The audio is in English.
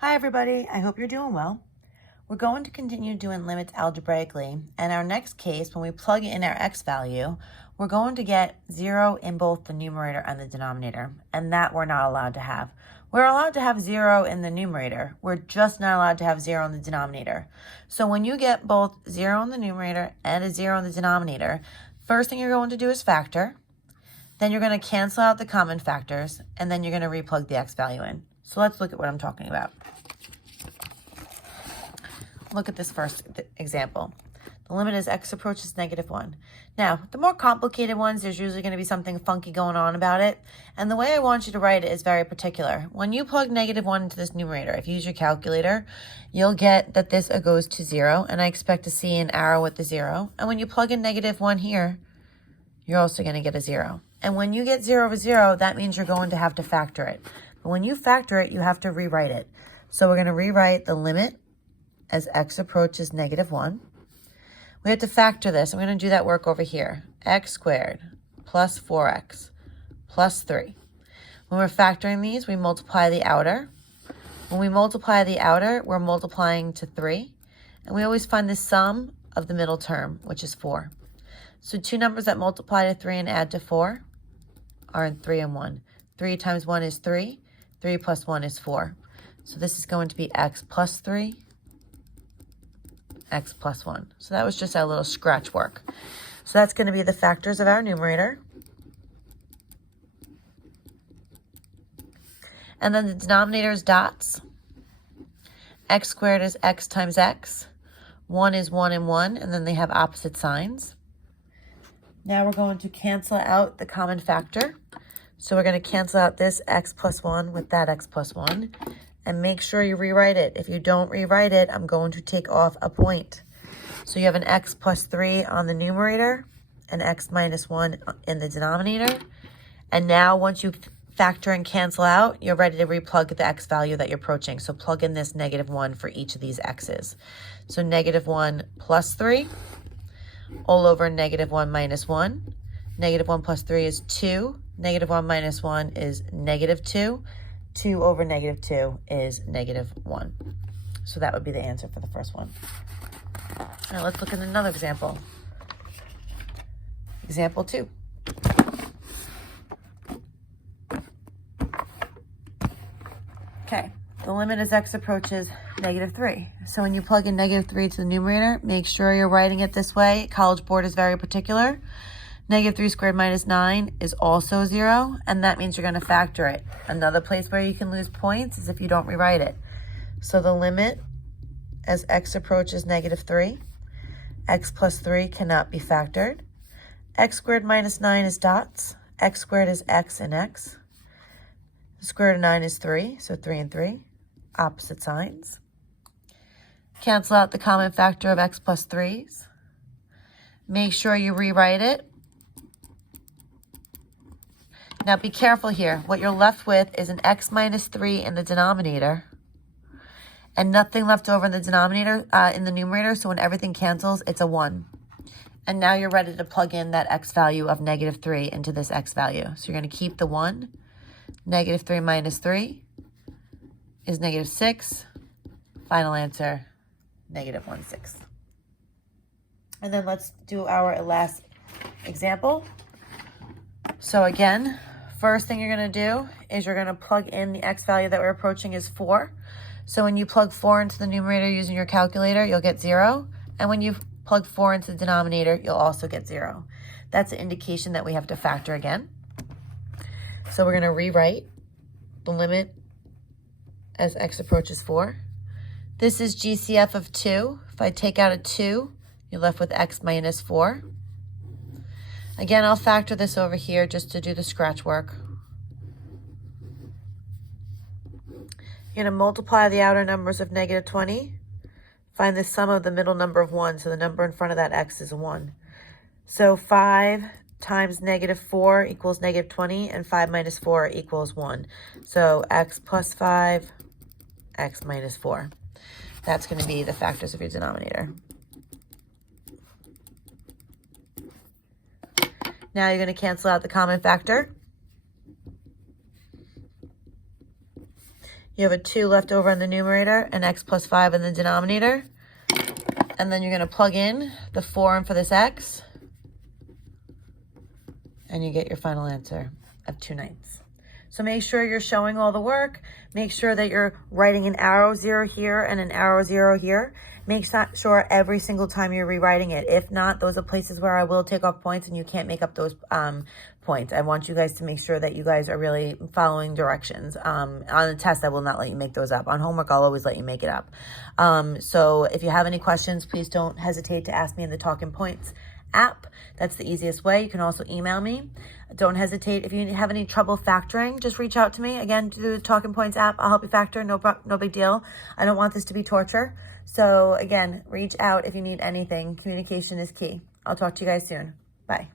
Hi everybody, I hope you're doing well. We're going to continue doing limits algebraically, and our next case, when we plug in our x value, we're going to get 0 in both the numerator and the denominator, and that we're not allowed to have. We're allowed to have 0 in the numerator, we're just not allowed to have 0 in the denominator. So when you get both 0 in the numerator and a 0 in the denominator, first thing you're going to do is factor, then you're going to cancel out the common factors, and then you're going to replug the x value in. So let's look at what I'm talking about. Look at this first example. The limit as x approaches -1. Now, the more complicated ones, there's usually going to be something funky going on about it. And the way I want you to write it is very particular. When you plug -1 into this numerator, if you use your calculator, you'll get that this goes to 0. And I expect to see an arrow with the 0. And when you plug in -1 here, you're also going to get a 0. And when you get 0 over 0, that means you're going to have to factor it. But when you factor it, you have to rewrite it. So we're going to rewrite the limit as x approaches -1. We have to factor this. I'm going to do that work over here. X squared plus 4x plus 3. When we're factoring these, we multiply the outer. When we multiply the outer, we're multiplying to 3. And we always find the sum of the middle term, which is 4. So two numbers that multiply to 3 and add to 4 are in 3 and 1. 3 times 1 is 3. 3 plus 1 is 4. So this is going to be x plus 3, x plus 1. So that was just our little scratch work. So that's going to be the factors of our numerator. And then the denominator is dots. X squared is x times x. 1 is 1 and 1, and then they have opposite signs. Now we're going to cancel out the common factor. So we're going to cancel out this x plus 1 with that x plus 1. And make sure you rewrite it. If you don't rewrite it, I'm going to take off a point. So you have an x plus 3 on the numerator, and x minus 1 in the denominator. And now once you factor and cancel out, you're ready to replug the x value that you're approaching. So plug in this -1 for each of these x's. So -1 plus 3, all over -1 minus 1. -1 plus 3 is 2. -1 minus 1 is -2. 2 over -2 is -1. So that would be the answer for the first one. Now let's look at another example. Example 2. Okay, the limit as x approaches -3. So when you plug in -3 to the numerator, make sure you're writing it this way. College Board is very particular. -3 squared minus 9 is also 0, and that means you're going to factor it. Another place where you can lose points is if you don't rewrite it. So the limit as x approaches -3, x plus 3 cannot be factored. X squared minus 9 is dots. X squared is x and x. The square root of 9 is 3, so 3 and 3. Opposite signs. Cancel out the common factor of x plus 3's. Make sure you rewrite it. Now be careful here. What you're left with is an x minus 3 in the denominator and nothing left over in the denominator, in the numerator. So when everything cancels, it's a 1. And now you're ready to plug in that x value of -3 into this x value. So you're going to keep the 1. -3 minus 3 is -6. Final answer, -1/6. And then let's do our last example. So again, first thing you're going to do is you're going to plug in the x value that we're approaching is 4. So when you plug 4 into the numerator using your calculator, you'll get 0. And when you plug 4 into the denominator, you'll also get 0. That's an indication that we have to factor again. So we're going to rewrite the limit as x approaches 4. This is GCF of 2. If I take out a 2, you're left with x minus 4. Again, I'll factor this over here just to do the scratch work. You're going to multiply the outer numbers of -20. Find the sum of the middle number of 1. So the number in front of that x is 1. So 5 times -4 equals -20, and 5 minus 4 equals 1. So x plus 5, x minus 4. That's going to be the factors of your denominator. Now you're going to cancel out the common factor. You have a 2 left over in the numerator and x plus 5 in the denominator. And then you're going to plug in the 4 in for this x. And you get your final answer of 2/9. So make sure you're showing all the work. Make sure that you're writing an arrow 0 here and an arrow 0 here. Make sure every single time you're rewriting it. If not, those are places where I will take off points and you can't make up those points. I want you guys to make sure that you guys are really following directions. On the test, I will not let you make those up. On homework, I'll always let you make it up. So if you have any questions, please don't hesitate to ask me in the Talking Points app. That's the easiest way. You can also email me. Don't hesitate. If you have any trouble factoring, just reach out to me. Again, to the Talking Points app. I'll help you factor. No big deal. I don't want this to be torture. So again, reach out if you need anything. Communication is key. I'll talk to you guys soon. Bye.